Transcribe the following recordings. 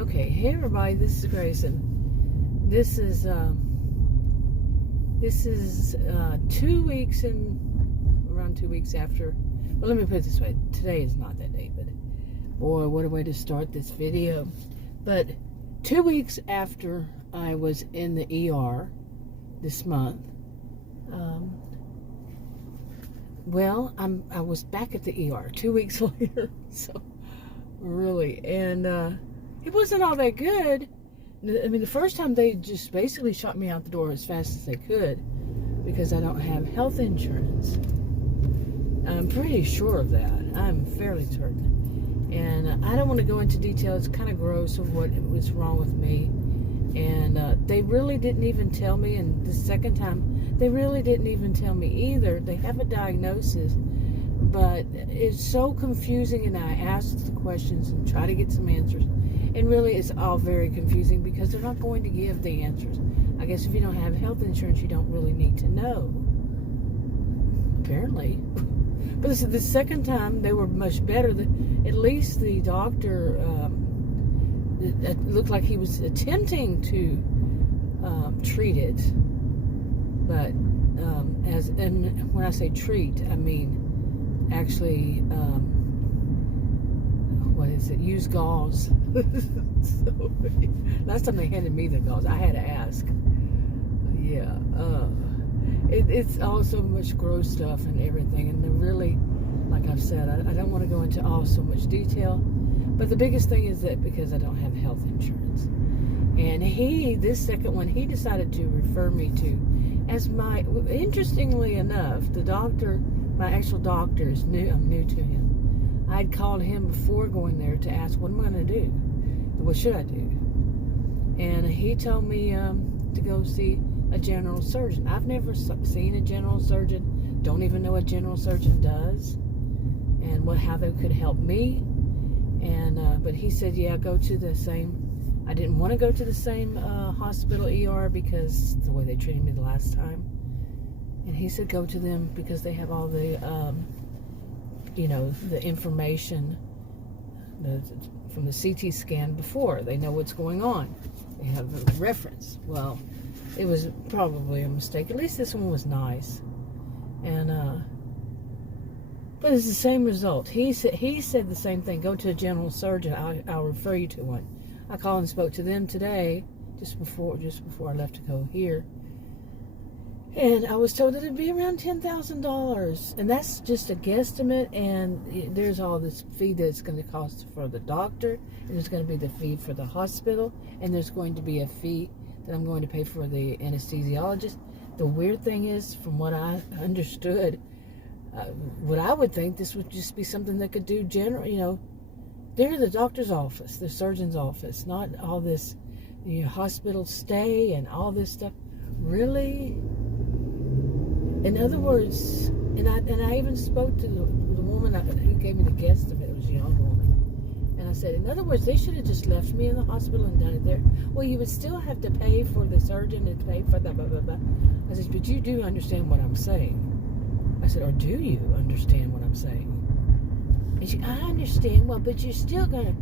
Okay, hey everybody, this is Grayson. This is 2 weeks around 2 weeks after. Well, let me put it this way: today is not that day, but boy, what a way to start this video. But 2 weeks after I was in the ER this month, well, I was back at the ER 2 weeks later. So really, and it wasn't all that good. I mean, the first time they just basically shot me out the door as fast as they could because I don't have health insurance. I'm pretty sure of that. I'm fairly certain. And I don't want to go into detail. It's kind of gross of what was wrong with me. And they really didn't even tell me. And the second time, they really didn't even tell me either. They have a diagnosis. But it's so confusing, and I asked the questions and try to get some answers. And really, it's all very confusing because they're not going to give the answers. I guess if you don't have health insurance, you don't really need to know. Apparently. But the second time, they were much better. At least the doctor, it looked like he was attempting to treat it. But and when I say treat, I mean actually, use gauze. So, last time they handed me the gauze, I had to ask. Yeah, it's all so much gross stuff and everything, and they're really, like I've said, I don't want to go into all so much detail, but the biggest thing is that because I don't have health insurance, and this second one, he decided to refer me to, interestingly enough, the doctor, my actual doctor is new. I'm new to him. I'd called him before going there to ask, what am I going to do? What should I do? And he told me to go see a general surgeon. I've never seen a general surgeon. Don't even know what a general surgeon does and how they could help me. And but he said, yeah, go to the same. I didn't want to go to the same hospital ER because the way they treated me the last time. And he said, go to them because they have all the the information from the CT scan before. They know what's going on. They have a reference. Well, it was probably a mistake. At least this one was nice. And but it's the same result. He said the same thing. Go to a general surgeon. I'll refer you to one. I called and spoke to them today, just before I left to go here. And I was told that it'd be around $10,000, and that's just a guesstimate. And there's all this fee that it's going to cost for the doctor, and there's going to be the fee for the hospital, and there's going to be a fee that I'm going to pay for the anesthesiologist. The weird thing is, from what I understood, what I would think this would just be something that could do general. They're the doctor's office, the surgeon's office, not all this hospital stay and all this stuff. Really? In other words, and I even spoke to the woman who gave me the guesstimate. It was a young woman. And I said, in other words, they should have just left me in the hospital and done it there. Well, you would still have to pay for the surgeon and pay for the blah, blah, blah. I said, but you do understand what I'm saying. I said, or do you understand what I'm saying? And she, I understand. Well, but you're still going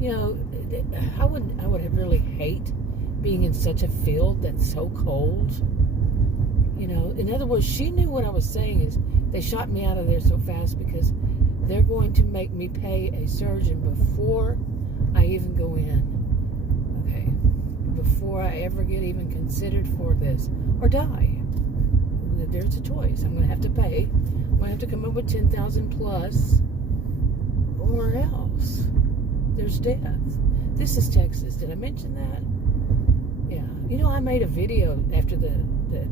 to, I would really hate being in such a field that's so cold. In other words, she knew what I was saying is they shot me out of there so fast because they're going to make me pay a surgeon before I even go in. Okay. Before I ever get even considered for this or die. There's a choice. I'm going to have to pay. I'm going to have to come up with $10,000 plus or else there's death. This is Texas. Did I mention that? Yeah. I made a video after the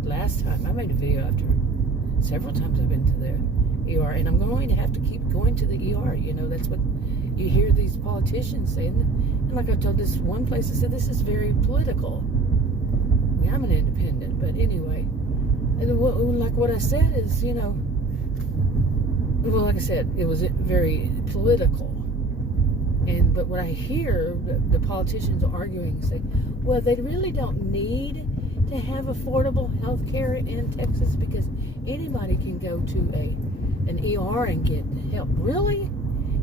last time. I made a video after several times I've been to the ER, and I'm going to have to keep going to the ER. That's what you hear these politicians saying. And like I told this one place, I said, this is very political. I mean, I'm an independent, but anyway. And like what I said is, well, like I said, it was very political. But what I hear the politicians are arguing, say, well, they really don't need to have affordable health care in Texas because anybody can go to an ER and get help. Really?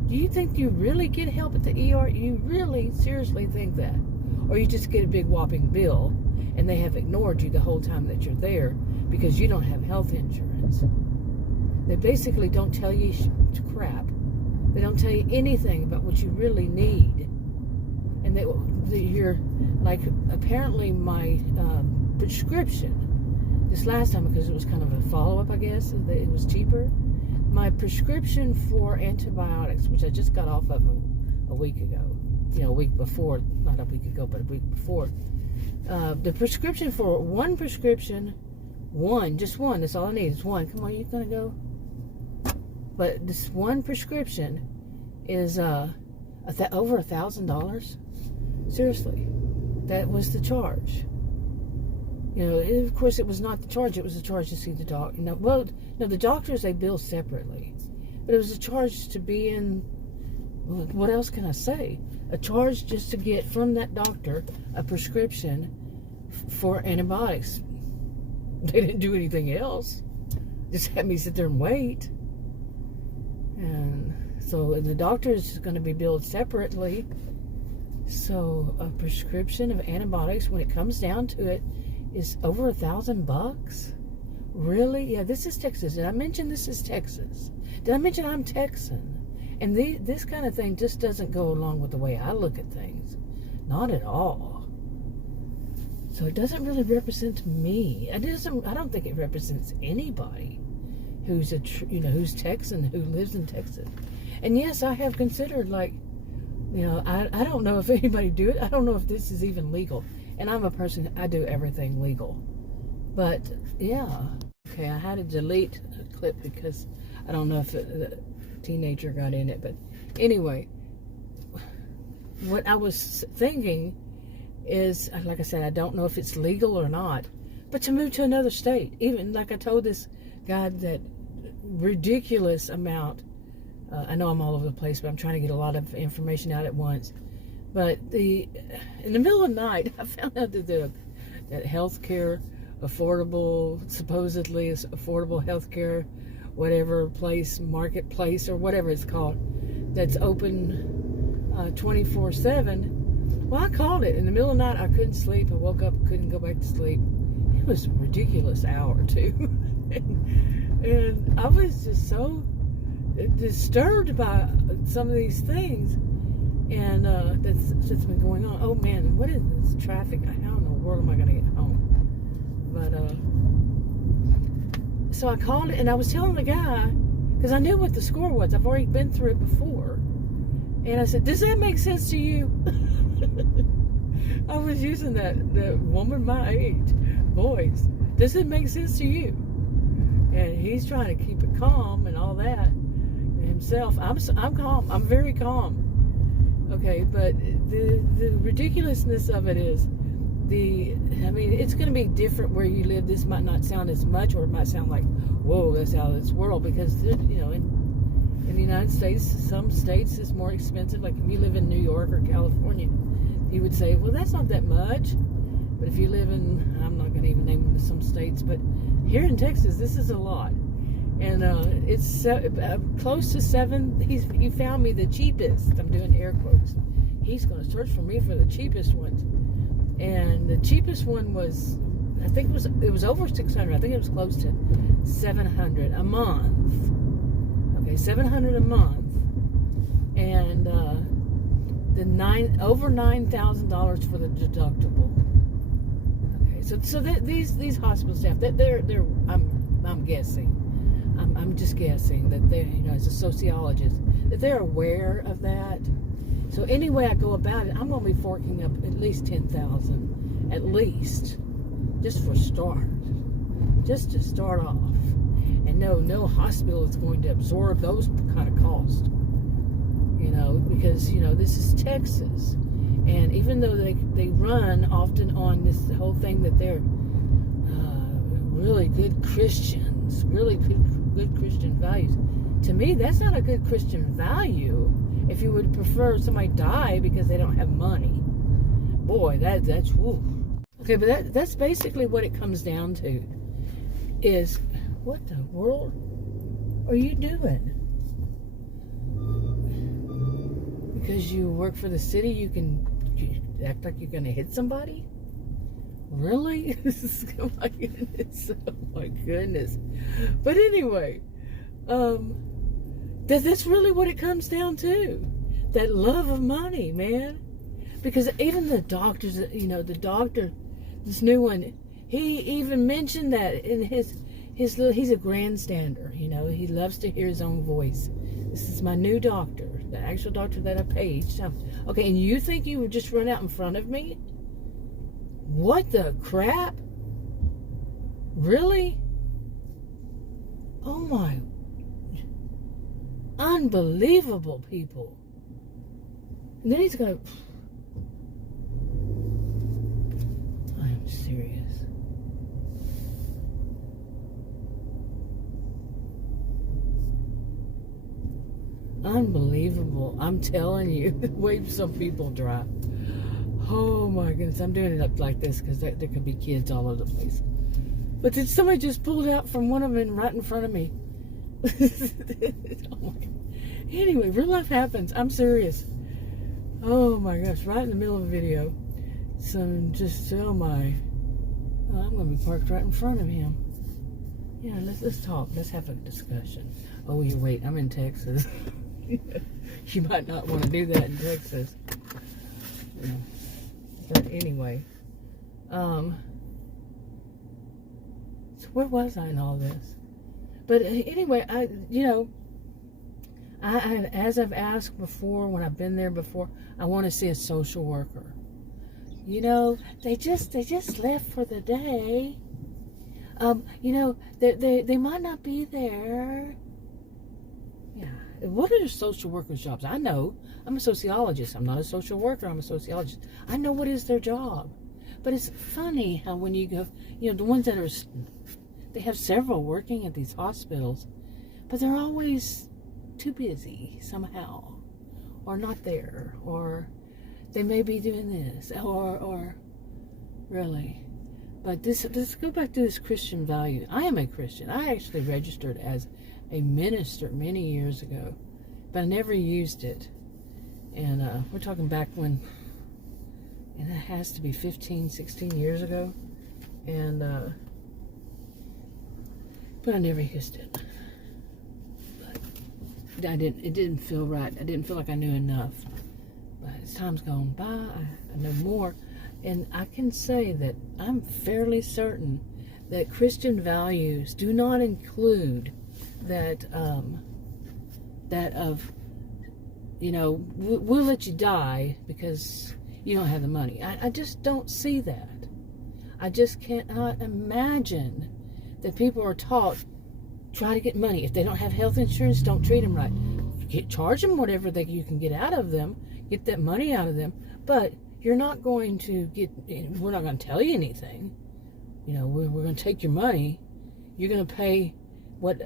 Do you think you really get help at the ER? You really seriously think that? Or you just get a big whopping bill and they have ignored you the whole time that you're there because you don't have health insurance? They basically don't tell you crap. They don't tell you anything about what you really need. And you're like, apparently my prescription, this last time, because it was kind of a follow-up, I guess, it was cheaper. My prescription for antibiotics, which I just got off of a week ago, a week before, not a week ago, but a week before. The prescription for just one, that's all I need is one. Come on, you gonna go? But this one prescription is over $1,000. Seriously, that was the charge. Of course, it was not the charge. It was a charge to see the doctor. No, the doctors, they bill separately. But it was a charge to be in, what else can I say? A charge just to get from that doctor a prescription for antibiotics. They didn't do anything else. Just had me sit there and wait. And so the doctor is going to be billed separately. So a prescription of antibiotics, when it comes down to it, is over $1,000. Really? Yeah, this is Texas. Did I mention this is Texas? Did I mention I'm Texan? And this kind of thing just doesn't go along with the way I look at things. Not at all. So it doesn't really represent me. I don't think it represents anybody who's who's Texan, who lives in Texas. And yes, I have considered, I don't know if anybody do it. I don't know if this is even legal. And I'm a person, I do everything legal. But, yeah. Okay, I had to delete a clip because I don't know if the teenager got in it. But anyway, what I was thinking is, like I said, I don't know if it's legal or not. But to move to another state, even like I told this guy that ridiculous amount, I know I'm all over the place, but I'm trying to get a lot of information out at once. But in the middle of the night, I found out that that healthcare, supposedly affordable healthcare, whatever place, marketplace, or whatever it's called, that's open 24/7. Well, I called it in the middle of the night. I couldn't sleep. I woke up, couldn't go back to sleep. It was a ridiculous hour too, and I was just so disturbed by some of these things. And that's been going on. Oh man, what is this traffic? How in the world am I going to get home? But so I called it, and I was telling the guy, because I knew what the score was. I've already been through it before. And I said, does that make sense to you? I was using that woman my age voice. Does it make sense to you? And he's trying to keep it calm and all that himself. I'm calm. I'm very calm. Okay, but the ridiculousness of it is it's going to be different where you live. This might not sound as much, or it might sound like, whoa, that's out of this world, because in the United States, some states it's more expensive. Like if you live in New York or California, you would say, well, that's not that much. But if you live in, I'm not going to even name some states, but here in Texas, this is a lot. And it's close to 7. He found me the cheapest. I'm doing air quotes. He's going to search for me for the cheapest ones. And the cheapest one was, I think it was over 600. I think it was close to 700 a month. Okay, 700 a month. And over $9,000 for the deductible. Okay, so these hospital staff, they're I'm guessing. I'm just guessing that they, as a sociologist, that they're aware of that. So any way I go about it, I'm going to be forking up at least $10,000, at least, just for start, just to start off. And no hospital is going to absorb those kind of costs, because this is Texas, and even though they run often on this whole thing that they're really good Christians, really good Christian values. To me, that's not a good Christian value. If you would prefer somebody die because they don't have money, boy, that's woo. Okay, but that's basically what it comes down to. Is what the world are you doing? because you work for the city, you act like you're going to hit somebody? Really? Oh my goodness. Oh my goodness. But anyway, that's really what it comes down to. That love of money, man. Because even the doctors, the doctor, this new one, he even mentioned that in his little, he's a grandstander, he loves to hear his own voice. This is my new doctor, the actual doctor that I paid each time. Okay, and you think you would just run out in front of me? What the crap? Really? Oh my. Unbelievable, people. And then he's gonna... I am serious. Unbelievable. I'm telling you, the way some people drive. Oh my goodness, I'm doing it up like this because there could be kids all over the place. But then somebody just pulled out from one of them right in front of me. Oh my. Anyway, real life happens. I'm serious. Oh my gosh, right in the middle of a video. Oh my. I'm going to be parked right in front of him. Yeah, let's talk. Let's have a discussion. Oh, wait, I'm in Texas. You might not want to do that in Texas. Yeah. But anyway, so where was I in all this? But anyway, as I've asked before, when I've been there before, I want to see a social worker. They just left for the day. They might not be there. Yeah. What are social workers' jobs? I know. I'm a sociologist. I'm not a social worker. I'm a sociologist. I know what is their job. But it's funny how when you go, the ones that they have several working at these hospitals, but they're always too busy somehow, or not there, or they may be doing this, or really. But let's go back to this Christian value. I am a Christian. I actually registered as a minister many years ago, but I never used it. And we're talking back when, and it has to be 15, 16 years ago. And, but I never used it. But it didn't feel right. I didn't feel like I knew enough. But as time's gone by, I know more. And I can say that I'm fairly certain that Christian values do not include that of, we'll let you die because you don't have the money. I just don't see that. I just cannot imagine that people are taught, try to get money. If they don't have health insurance, don't treat them right. Charge them whatever you can get out of them, get that money out of them, but you're not going to we're not going to tell you anything. We're going to take your money. You're going to pay what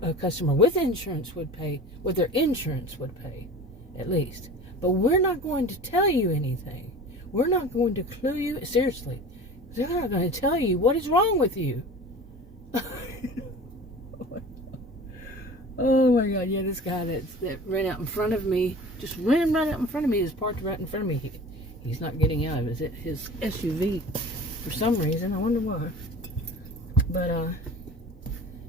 a customer with insurance would pay, what their insurance would pay, at least. But we're not going to tell you anything. We're not going to clue you. Seriously, they're not going to tell you what is wrong with you. Oh my God, yeah, this guy that ran out in front of me, just ran right out in front of me, is parked right in front of me. He's not getting out of his SUV for some reason. I wonder why. But,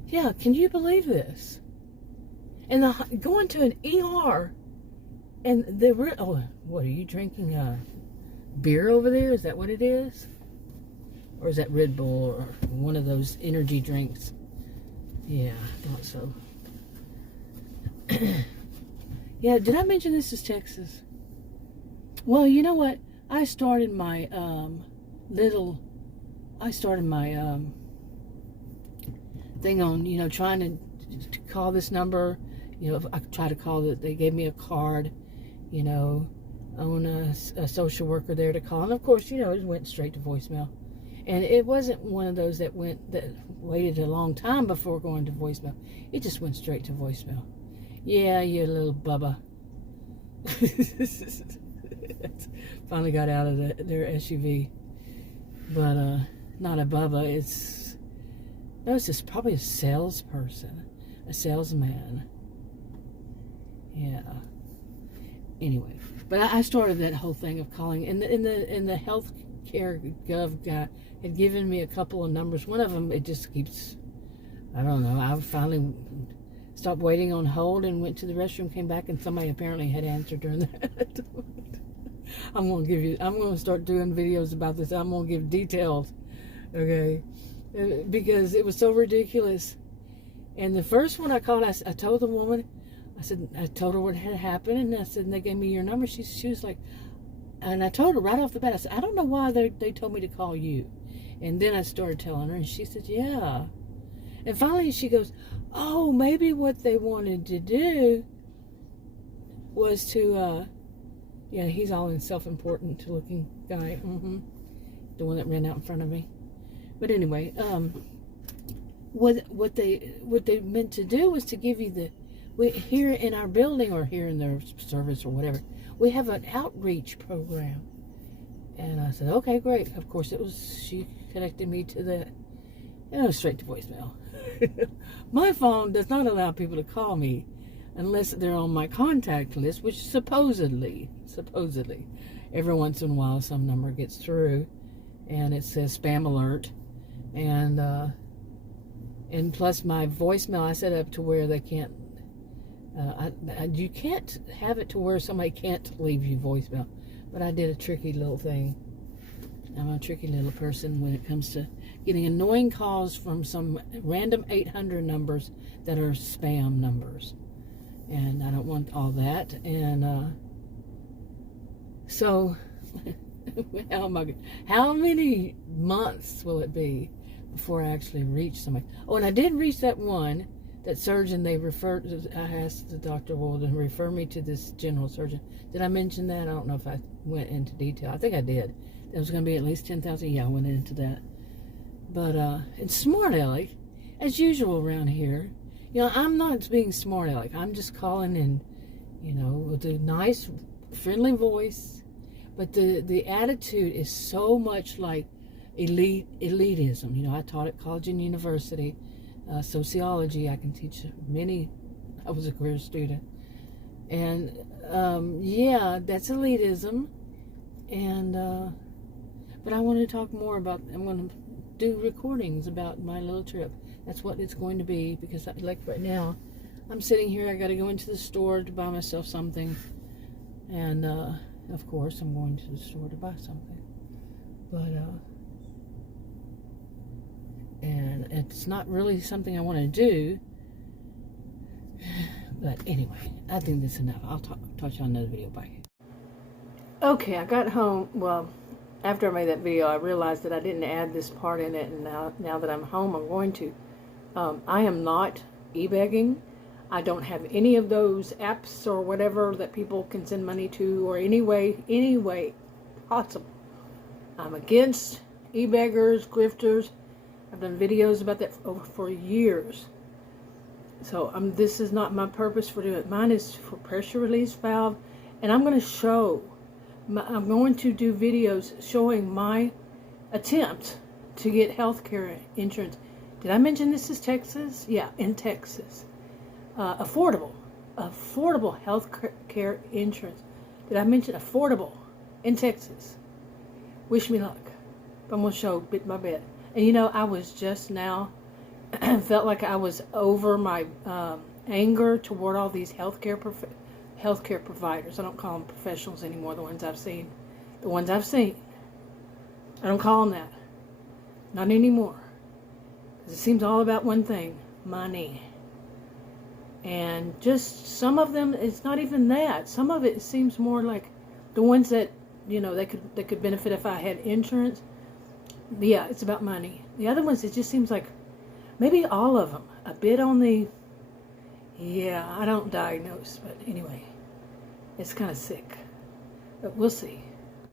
yeah, can you believe this? And going to an ER, and what, are you drinking beer over there? Is that what it is? Or is that Red Bull or one of those energy drinks? Yeah, I thought so. Yeah, did I mention this is Texas? Well, you know what? I started my thing on, trying to call this number. I tried to call it. They gave me a card, on a social worker there to call. And of course, it went straight to voicemail. And it wasn't one of those that waited a long time before going to voicemail. It just went straight to voicemail. Yeah, you little bubba. Finally got out of their SUV. But not a bubba. It's just probably a salesperson. A salesman. Yeah. anyway, but I started that whole thing of calling, and the healthcare gov guy had given me a couple of numbers. One of them, it just keeps, I don't know. I finally stopped waiting on hold and went to the restroom, came back, and somebody apparently had answered during that. I'm going to start doing videos about this. I'm going to give details, okay? Because it was so ridiculous. And the first one I called, I told the woman, I told her what had happened, and I said, and they gave me your number. She was like, and I told her right off the bat, I said, I don't know why they told me to call you. And then I started telling her, and she said, yeah. And finally she goes, oh, maybe what they wanted to do was to, yeah, he's all in self-important looking guy. The one that ran out in front of me. But anyway, what they meant to do was to give you here in our building, or here in their service or whatever, we have an outreach program. And I said, okay, great. Of course, she connected me to that. Straight to voicemail. My phone does not allow people to call me unless they're on my contact list, which supposedly, every once in a while some number gets through and it says spam alert. And plus my voicemail I set up to where they can't, you can't have it to where somebody can't leave you voicemail. But I did a tricky little thing. I'm a tricky little person when it comes to getting annoying calls from some random 800 numbers that are spam numbers. And I don't want all that. And so, how many months will it be before I actually reach somebody? Oh, and I did reach that surgeon they referred to. I asked the doctor, well, to refer me to this general surgeon. Did I mention that? I don't know if I went into detail. I think I did. It was going to be at least $10,000. Yeah, I went into that. But, it's smart aleck, as usual around here. I'm not being smart aleck. I'm just calling in, with a nice, friendly voice. But the attitude is so much like elitism. I taught at college and university. Sociology, I can teach many. I was a career student. And, yeah, that's elitism. And, but I want to talk more about, I'm going to do recordings about my little trip. That's what it's going to be, because like right now, I'm sitting here, I got to go into the store to buy myself something. And, of course, I'm going to the store to buy something. But, and it's not really something I want to do. But anyway, I think that's enough. I'll talk to you on another video. Bye. Okay, I got home. Well, after I made that video, I realized that I didn't add this part in it. And now that I'm home, I'm going to. I am not e-begging. I don't have any of those apps or whatever that people can send money to, or any way possible. I'm against e-beggars, grifters. I've done videos about that for years. So this is not my purpose for doing it. Mine is for pressure release valve. And I'm going to do videos showing my attempt to get health care insurance. Did I mention this is Texas? Yeah, in Texas. Affordable health care insurance. Did I mention affordable in Texas? Wish me luck. I'm going to show bit by bit. And I was just now, felt like I was over my anger toward all these healthcare providers. I don't call them professionals anymore, the ones I've seen. I don't call them that. Not anymore. Because it seems all about one thing, money. And just some of them, it's not even that. Some of it seems more like the ones that, they could benefit if I had insurance. Yeah, it's about money. The other ones, it just seems like maybe all of them. A bit on the, yeah, I don't diagnose, but anyway, it's kind of sick. But we'll see.